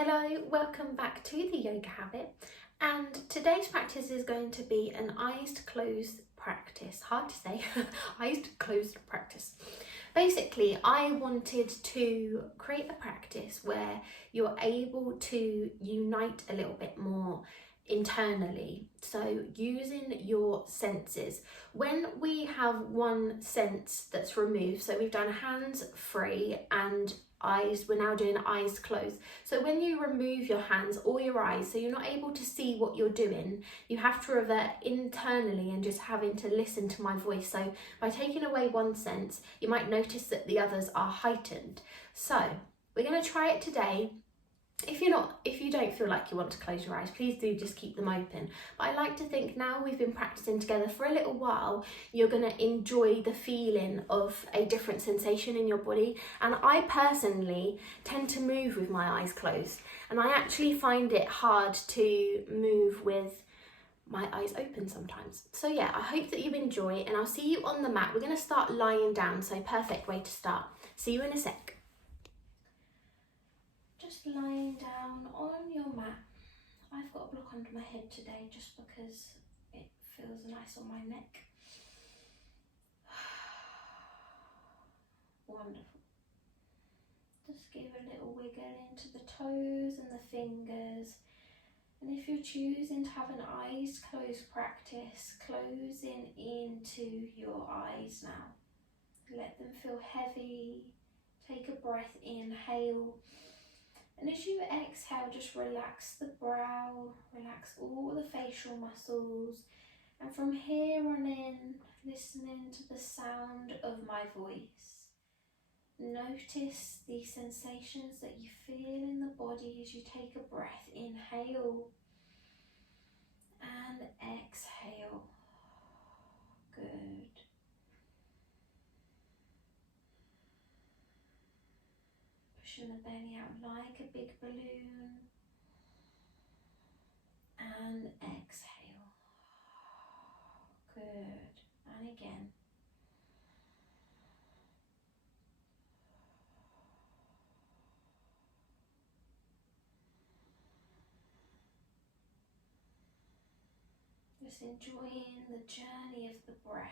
Hello, welcome back to the Yoga Habit, and today's practice is going to be an eyes closed practice. Hard to say, eyes closed practice. Basically, I wanted to create a practice where you're able to unite a little bit more internally, so using your senses. When we have one sense that's removed, so we've done hands free and eyes, we're now doing eyes closed. So when you remove your hands or your eyes, so you're not able to see what you're doing, you have to revert internally and just having to listen to my voice. So by taking away one sense, you might notice that the others are heightened. So we're going to try it today. If you don't feel like you want to close your eyes, please do just keep them open. But I like to think now we've been practicing together for a little while, you're going to enjoy the feeling of a different sensation in your body. And I personally tend to move with my eyes closed, and I actually find it hard to move with my eyes open sometimes. So yeah, I hope that you enjoy, and I'll see you on the mat. We're going to start lying down, so perfect way to start. See you in a sec. Just lying down on your mat. I've got a block under my head today just because it feels nice on my neck. Wonderful. Just give a little wiggle into the toes and the fingers. And if you're choosing to have an eyes closed practice, closing into your eyes now. Let them feel heavy. Take a breath, inhale. And as you exhale, just relax the brow, relax all the facial muscles. And from here on in, listening to the sound of my voice. Notice the sensations that you feel in the body as you take a breath. Inhale and exhale. Good. Pushing the belly out like a big balloon. And exhale. Good. And again. Just enjoying the journey of the breath.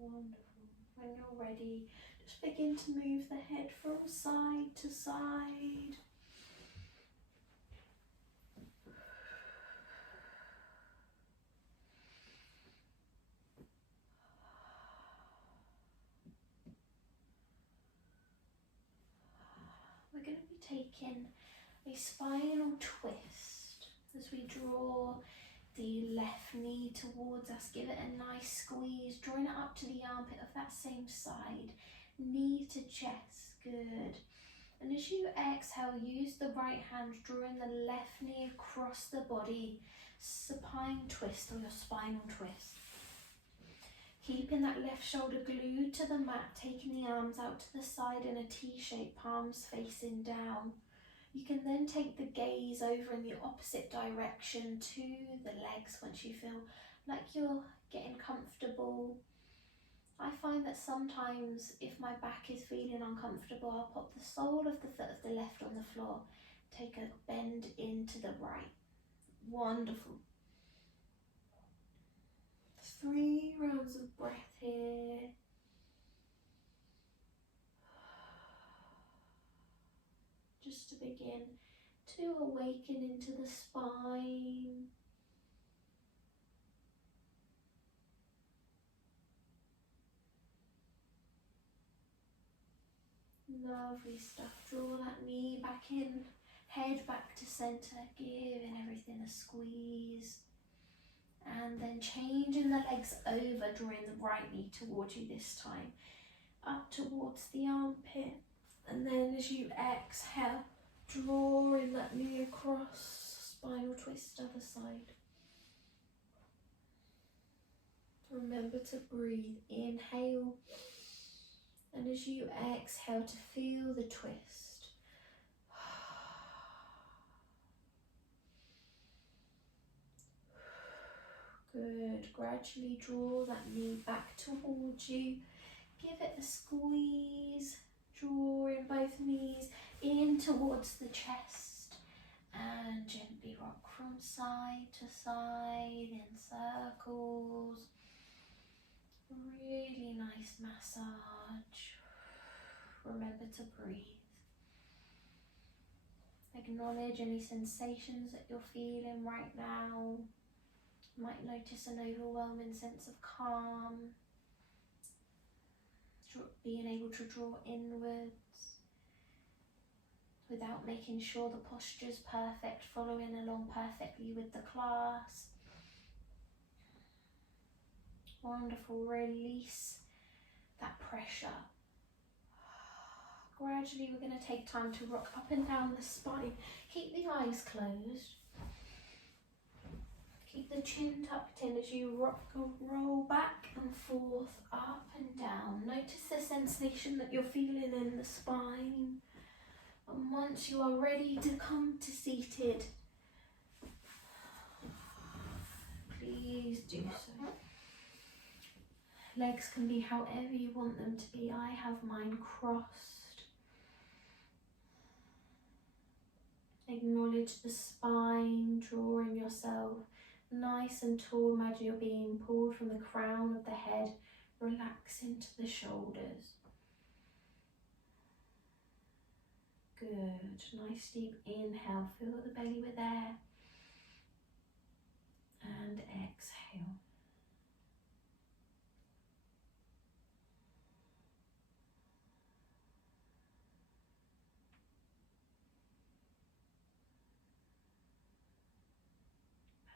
Wonderful. When you're ready, just begin to move the head from side to side. We're going to be taking a spinal twist as we draw the left knee towards us. Give it a nice squeeze, drawing it up to the armpit of that same side. Knee to chest, good. And as you exhale, use the right hand, drawing the left knee across the body, supine twist or your spinal twist. Keeping that left shoulder glued to the mat, taking the arms out to the side in a T-shape, palms facing down. You can then take the gaze over in the opposite direction to the legs once you feel like you're getting comfortable. I find that sometimes if my back is feeling uncomfortable, I'll pop the sole of the foot of the left on the floor, take a bend into the right. Wonderful. 3 rounds of breath here. Just to begin to awaken into the spine. Lovely stuff. Draw that knee back in, head back to center, giving everything a squeeze. And then changing the legs over, drawing the right knee towards you this time, up towards the armpit. And then as you exhale, drawing that knee across, spinal twist, other side. Remember to breathe. Inhale. And And as you exhale, to feel the twist. Good. Gradually draw that knee back towards you. Give it a squeeze. Drawing both knees in towards the chest. And gently rock from side to side in circles. Really nice massage. Remember to breathe. Acknowledge any sensations that you're feeling right now. You might notice an overwhelming sense of calm. Being able to draw inwards without making sure the posture's perfect, following along perfectly with the class. Wonderful. Release that pressure. Gradually we're going to take time to rock up and down the spine. Keep the eyes closed. Keep the chin tucked in as you rock and roll back and forth, up and down. Notice the sensation that you're feeling in the spine. And once you are ready to come to seated, please do so. Legs can be however you want them to be. I have mine crossed. Acknowledge the spine, drawing yourself nice and tall. Imagine you're being pulled from the crown of the head. Relax into the shoulders. Good. Nice deep inhale. Fill the belly with air. And exhale.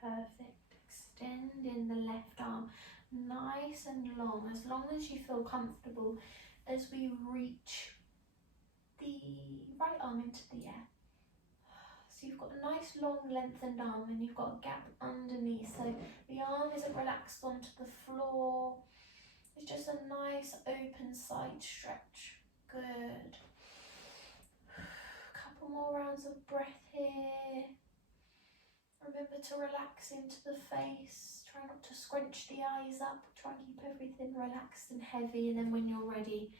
Perfect. Extend in the left arm, nice and long as you feel comfortable, as we reach the right arm into the air. So you've got a nice long lengthened arm and you've got a gap underneath, so the arm isn't relaxed onto the floor. It's just a nice open side stretch. Good. Couple more rounds of breath here. Remember to relax into the face. Try not to scrunch the eyes up. Try and keep everything relaxed and heavy. And then when you're ready,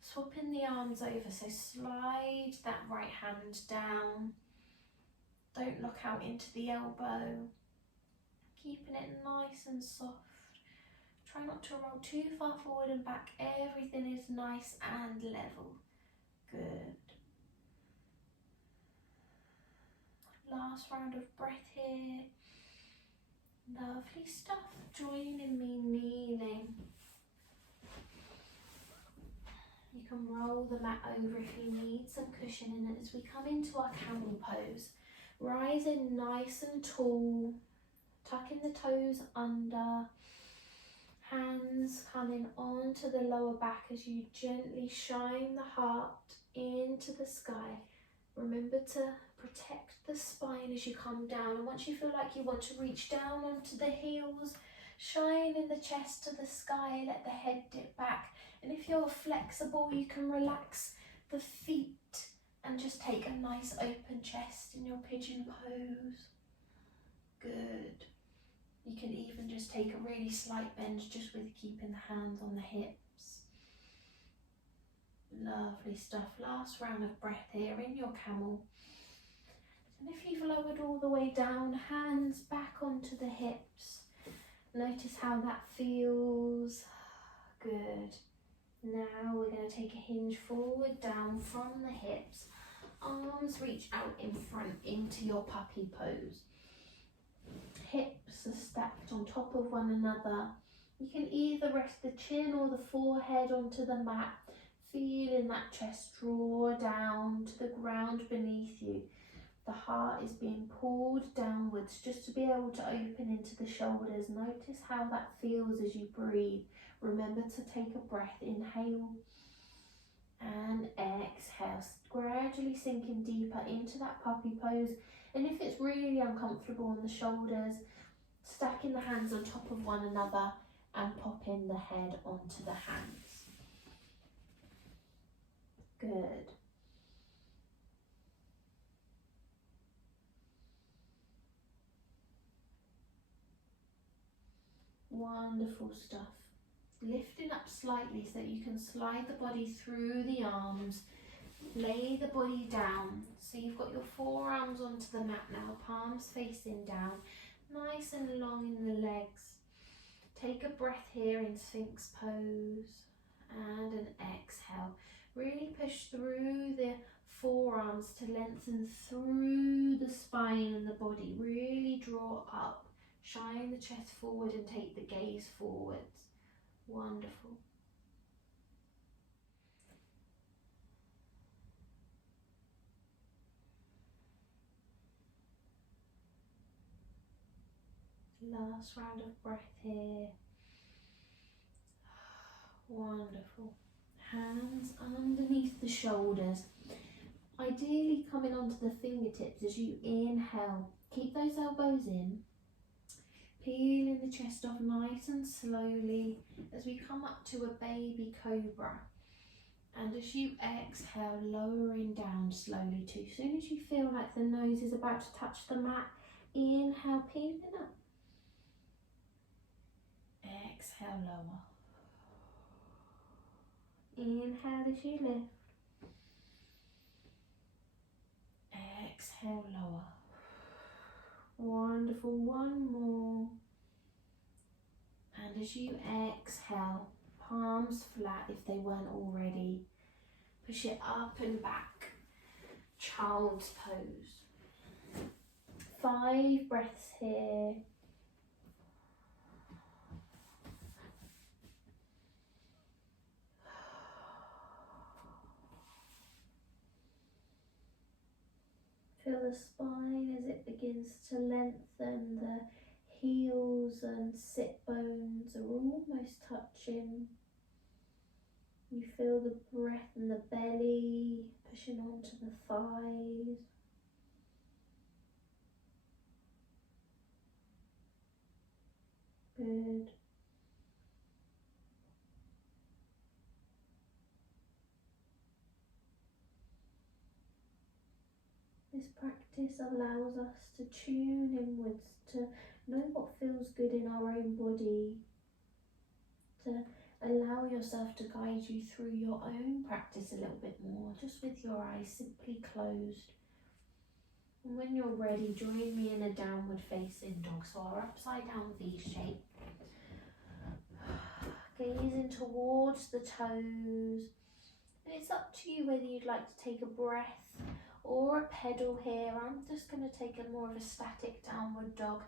swapping the arms over. So slide that right hand down. Don't look out into the elbow. Keeping it nice and soft. Try not to roll too far forward and back. Everything is nice and level. Good. Last round of breath here. Lovely stuff. Joining me kneeling. You can roll the mat over if you need some cushioning. And as we come into our camel pose, rising nice and tall, tucking the toes under, hands coming onto the lower back as you gently shine the heart into the sky. Remember to protect the spine as you come down, and once you feel like you want to reach down onto the heels, shine in the chest to the sky, let the head dip back, and if you're flexible you can relax the feet and just take a nice open chest in your pigeon pose. Good. You can even just take a really slight bend just with keeping the hands on the hips. Lovely stuff. Last round of breath here in your camel. And if you've lowered all the way down, hands back onto the hips. Notice how that feels. Good. Now we're going to take a hinge forward, down from the hips. Arms reach out in front into your puppy pose. Hips are stacked on top of one another. You can either rest the chin or the forehead onto the mat. Feeling that chest draw down to the ground beneath you. The heart is being pulled downwards just to be able to open into the shoulders. Notice how that feels as you breathe. Remember to take a breath. Inhale and exhale. Gradually sinking deeper into that puppy pose. And if it's really uncomfortable on the shoulders, stacking the hands on top of one another and popping the head onto the hands. Good. Wonderful stuff. Lifting up slightly so that you can slide the body through the arms. Lay the body down. So you've got your forearms onto the mat now, palms facing down, nice and long in the legs. Take a breath here in Sphinx pose and an exhale. Really push through the forearms to lengthen through the spine and the body. Really draw up, shine the chest forward and take the gaze forwards. Wonderful. Last round of breath here. Wonderful. Hands underneath the shoulders. Ideally coming onto the fingertips as you inhale. Keep those elbows in. Peeling the chest off nice and slowly as we come up to a baby cobra. And as you exhale, lowering down slowly too. As soon as you feel like the nose is about to touch the mat, inhale, peeling up. Exhale, lower. Inhale as you lift. Exhale, lower. Wonderful, one more. And as you exhale, palms flat if they weren't already. Push it up and back. Child's pose. 5 breaths here. Feel the spine as it begins to lengthen, the heels and sit bones are almost touching. You feel the breath in the belly pushing onto the thighs. Good. This practice allows us to tune inwards, to know what feels good in our own body, to allow yourself to guide you through your own practice a little bit more, just with your eyes simply closed. And when you're ready, join me in a downward facing dog, so our upside down V shape. Gazing towards the toes. And it's up to you whether you'd like to take a breath or a pedal here. I'm just going to take a more of a static downward dog.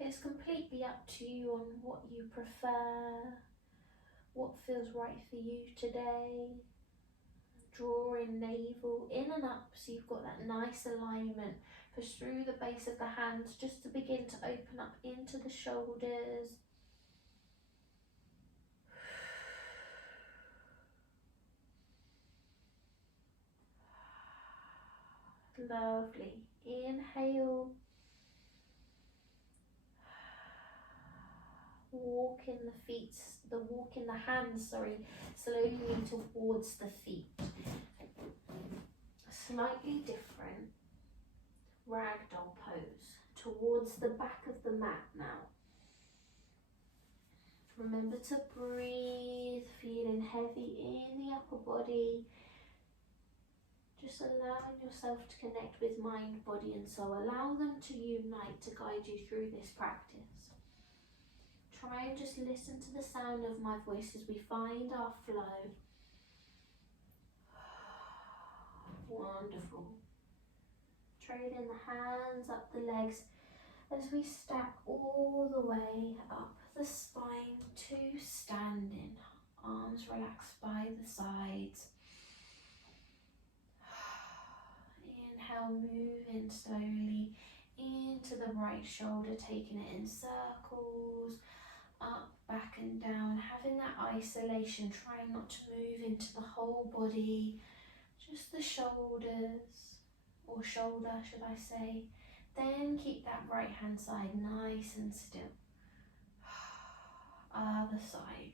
It's completely up to you on what you prefer, what feels right for you today. Drawing navel in and up so you've got that nice alignment. Push through the base of the hands just to begin to open up into the shoulders. Lovely. Inhale. Walking the hands, slowly towards the feet. Slightly different ragdoll pose towards the back of the mat now. Remember to breathe, feeling heavy in the upper body. Just allowing yourself to connect with mind, body and soul. Allow them to unite to guide you through this practice. Try and just listen to the sound of my voice as we find our flow. Wonderful. Trailing the hands up the legs as we stack all the way up the spine to standing. Arms relaxed by the sides. Inhale, moving slowly into the right shoulder, taking it in circles, up, back and down, having that isolation, trying not to move into the whole body, just the shoulders, or shoulder should I say. Then keep that right hand side nice and still. Other side.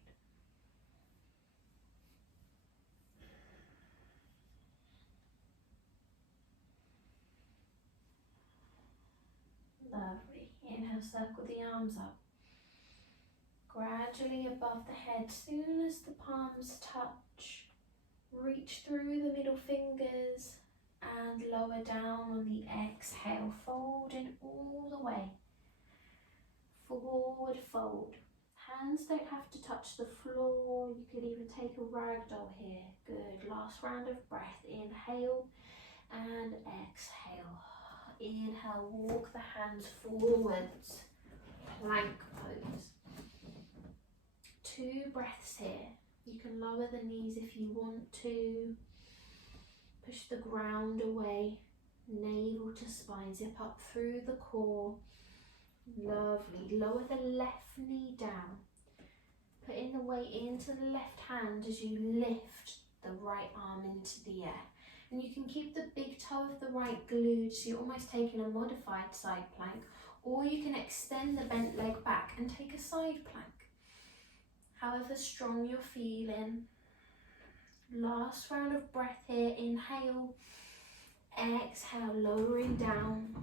Inhale, circle the arms up. Gradually above the head, soon as the palms touch, reach through the middle fingers and lower down on the exhale, folding all the way. Forward fold. Hands don't have to touch the floor. You could even take a ragdoll here. Good. Last round of breath. Inhale and exhale. Inhale, walk the hands forwards. Plank pose. 2 breaths here. You can lower the knees if you want to. Push the ground away. Navel to spine. Zip up through the core. Lovely. Lower the left knee down. Putting the weight into the left hand as you lift the right arm into the air. And you can keep the big toe of the right glued, so you're almost taking a modified side plank, or you can extend the bent leg back and take a side plank. However strong you're feeling. Last round of breath here. Inhale, exhale, lowering down,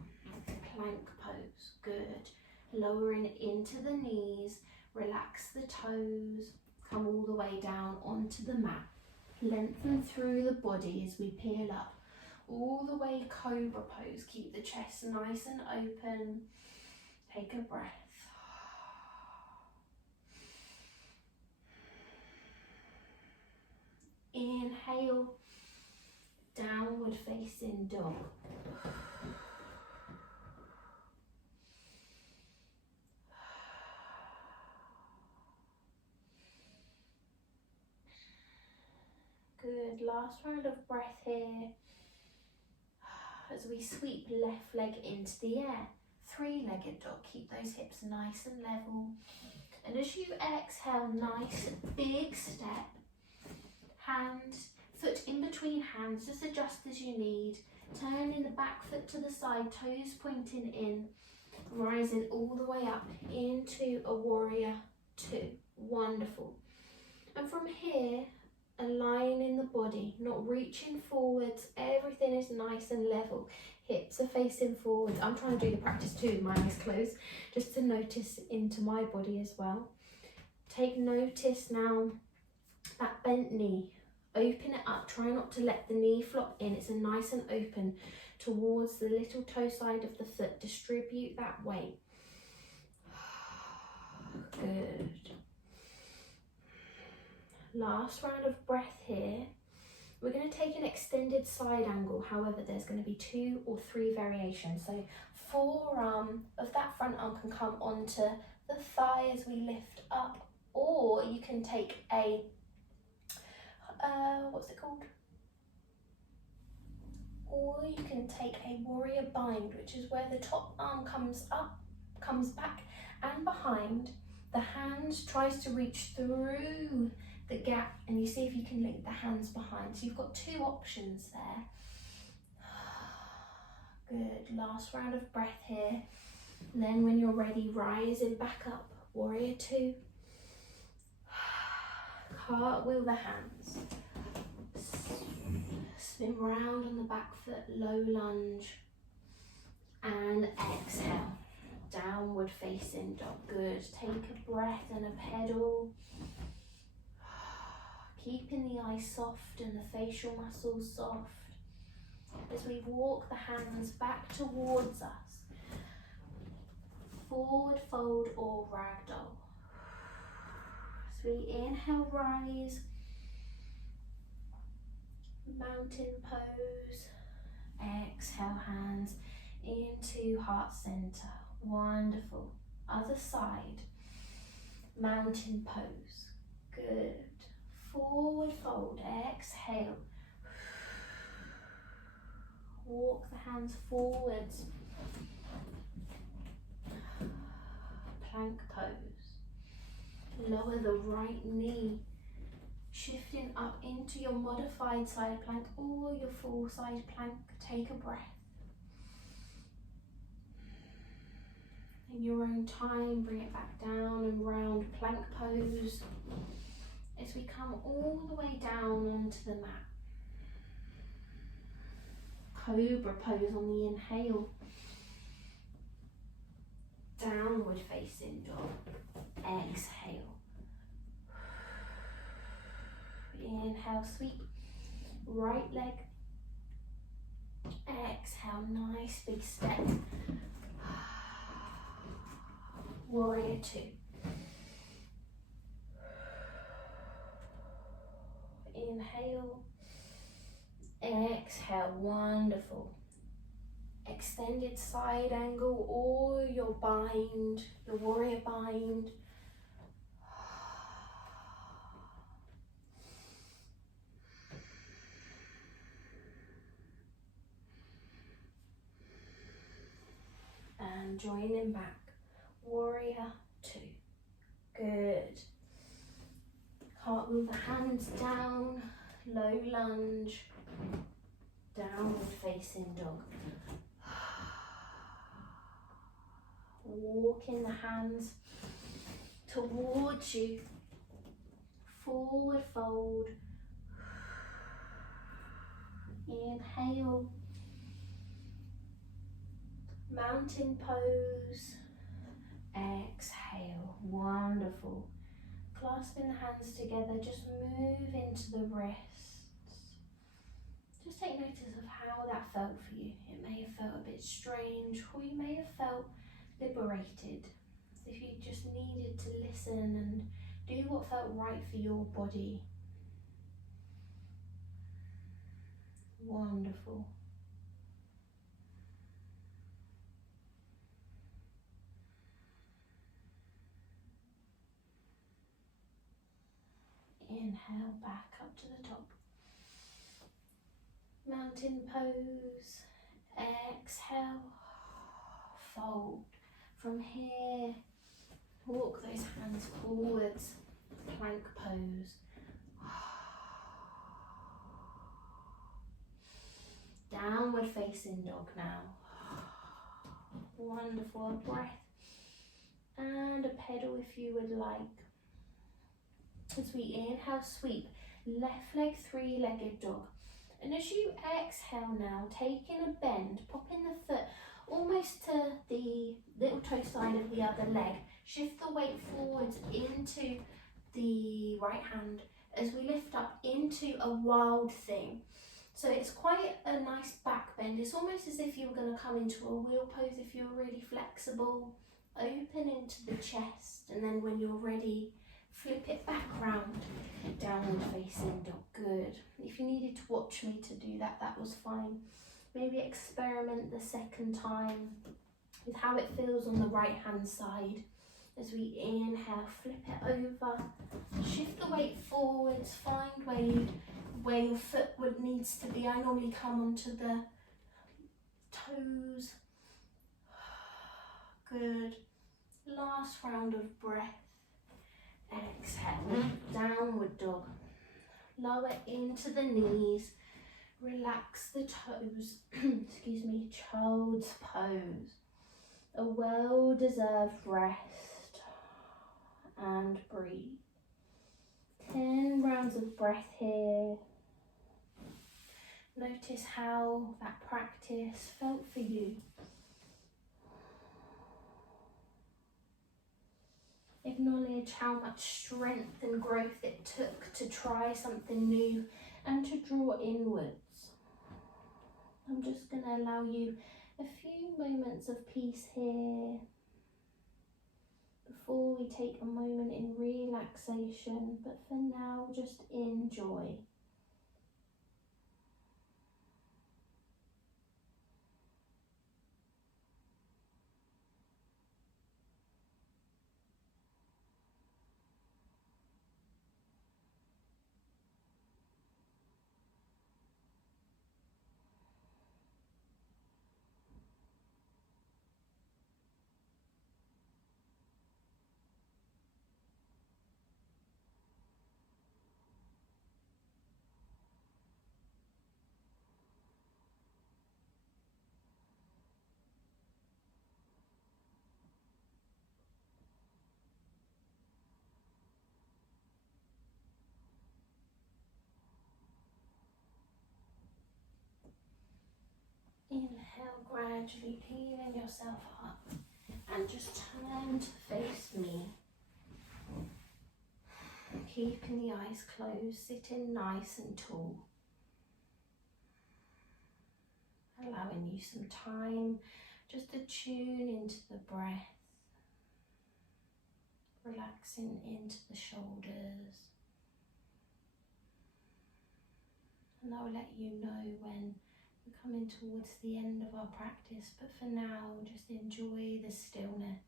plank pose. Good. Lowering into the knees, relax the toes, come all the way down onto the mat. Lengthen through the body as we peel up. All the way cobra pose. Keep the chest nice and open. Take a breath. Inhale, downward facing dog. Good. Last round of breath here as we sweep left leg into the air. 3-legged dog. Keep those hips nice and level. And as you exhale, nice big step. Hand, foot in between hands, just adjust as you need. Turning the back foot to the side, toes pointing in. Rising all the way up into a warrior 2. Wonderful. And from here, aligning the body, not reaching forwards. Everything is nice and level. Hips are facing forwards. I'm trying to do the practice too with my eyes closed, just to notice into my body as well. Take notice now, that bent knee. Open it up. Try not to let the knee flop in. It's a nice and open towards the little toe side of the foot. Distribute that weight. Good. Last round of breath here. We're going to take an extended side angle. However, there's going to be 2 or 3 variations. So forearm of that front arm can come onto the thigh as we lift up, or you can take a what's it called? Or you can take a warrior bind, which is where the top arm comes up, comes back and behind. The hand tries to reach through the gap, and you see if you can link the hands behind. So you've got 2 options there. Good. Last round of breath here. And then when you're ready, rising back up, warrior 2. Cartwheel the hands. Spin round on the back foot, low lunge. And exhale. Downward facing dog. Good. Take a breath and a pedal. Keeping the eyes soft and the facial muscles soft. As we walk the hands back towards us. Forward fold or ragdoll. As we inhale, rise. Mountain pose. Exhale, hands into heart center. Wonderful. Other side. Mountain pose. Good. Forward fold. Exhale. Walk the hands forwards. Plank pose. Lower the right knee. Shifting up into your modified side plank or your full side plank. Take a breath. In your own time, bring it back down and round, plank pose. As we come all the way down onto the mat. Cobra pose on the inhale. Downward facing dog. Exhale. Inhale, sweep. Right leg. Exhale, nice big step. Warrior two. Inhale. Exhale, wonderful. Extended side angle or your bind, your warrior bind. And joining back, warrior two. Good. Cartwheel the hands down, low lunge, downward facing dog. Walking the hands towards you, forward fold. Inhale, mountain pose. Exhale, wonderful. Clasping the hands together, just move into the wrists. Just take notice of how that felt for you. It may have felt a bit strange, or you may have felt liberated. If you just needed to listen and do what felt right for your body. Wonderful. Inhale, back up to the top. Mountain pose. Exhale, fold. From here, walk those hands forwards, plank pose. Downward facing dog now. Wonderful. Breath and a pedal if you would like. As we inhale, sweep, left leg, three-legged dog. And as you exhale now, taking a bend, popping the foot almost to the little toe side of the other leg. Shift the weight forwards into the right hand as we lift up into a wild thing. So it's quite a nice back bend. It's almost as if you were going to come into a wheel pose if you're really flexible. Open into the chest, and then when you're ready, flip it back round, downward facing dog. Good. If you needed to watch me to do that, that was fine. Maybe experiment the second time with how it feels on the right hand side. As we inhale, flip it over, shift the weight forwards, find where your foot needs to be. I normally come onto the toes. Good. Last round of breath. Exhale, downward dog. Lower into the knees. Relax the toes. Excuse me, child's pose. A well-deserved rest. And breathe. 10 rounds of breath here. Notice how that practice felt for you. Acknowledge how much strength and growth it took to try something new and to draw inwards. I'm just going to allow you a few moments of peace here before we take a moment in relaxation, but for now, just enjoy. Inhale, gradually peeling yourself up and just turn to face me. Keeping the eyes closed, sitting nice and tall. Allowing you some time just to tune into the breath. Relaxing into the shoulders. And I'll let you know when we're coming towards the end of our practice, but for now, just enjoy the stillness.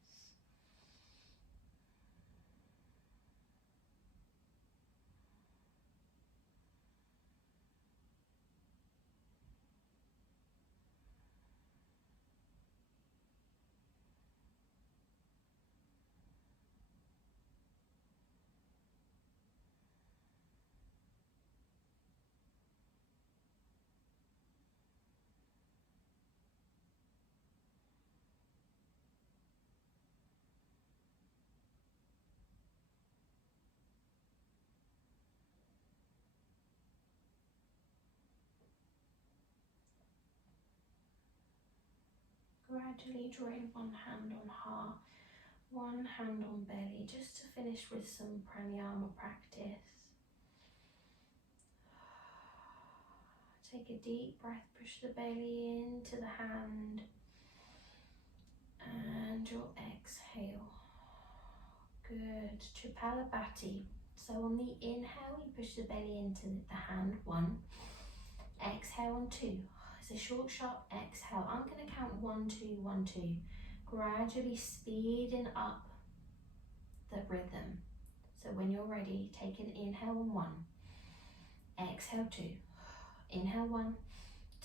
Gradually drawing one hand on heart, one hand on belly, just to finish with some pranayama practice. Take a deep breath, push the belly into the hand, and your exhale. Good. Tripalabhati. So on the inhale, you push the belly into the hand, 1. Exhale on 2. It's a short, sharp exhale. I'm going to count 1, 2, 1, 2. Gradually speeding up the rhythm. So when you're ready, take an inhale on 1. Exhale 2. Inhale 1,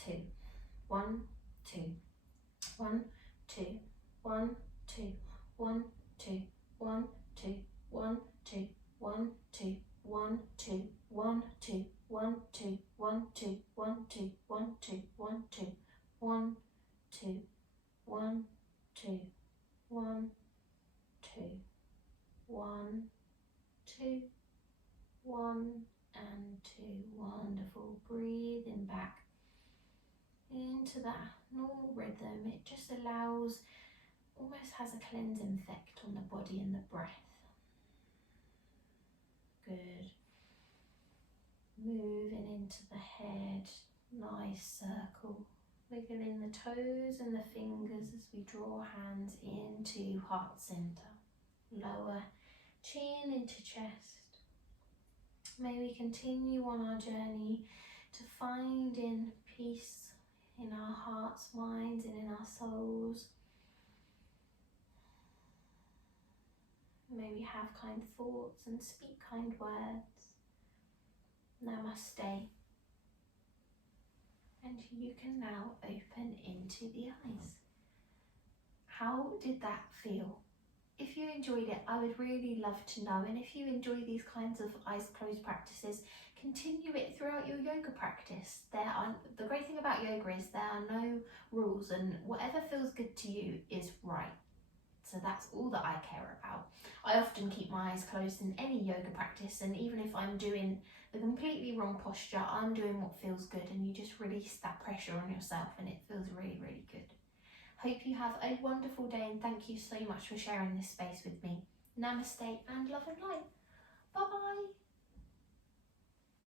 2. 1, 2. 1, 2. 1, 2. 1, 2. 1, 2. 1, 2. 1, 2. 1, 2. 1, 2. 1, 2, 1, 2, 1, 2, 1, 2, 1, 2, 1, 2, 1, 2, 1, 2, 1, 2, 1, and 2. Wonderful. Breathing back into that normal rhythm. It just allows, almost has a cleansing effect on the body and the breath. Good. Moving into the head, nice circle. Wiggling the toes and the fingers as we draw hands into heart center. Lower chin into chest. May we continue on our journey to finding peace in our hearts, minds, and in our souls. May we have kind thoughts and speak kind words. Namaste. And you can now open into the eyes. How did that feel? If you enjoyed it, I would really love to know. And if you enjoy these kinds of eyes closed practices, continue it throughout your yoga practice. The great thing about yoga is there are no rules, and whatever feels good to you is right. So that's all that I care about. I often keep my eyes closed in any yoga practice, and even if I'm doing the completely wrong posture, I'm doing what feels good, and you just release that pressure on yourself, and it feels really, really good. Hope you have a wonderful day, and thank you so much for sharing this space with me. Namaste and love and light. Bye bye.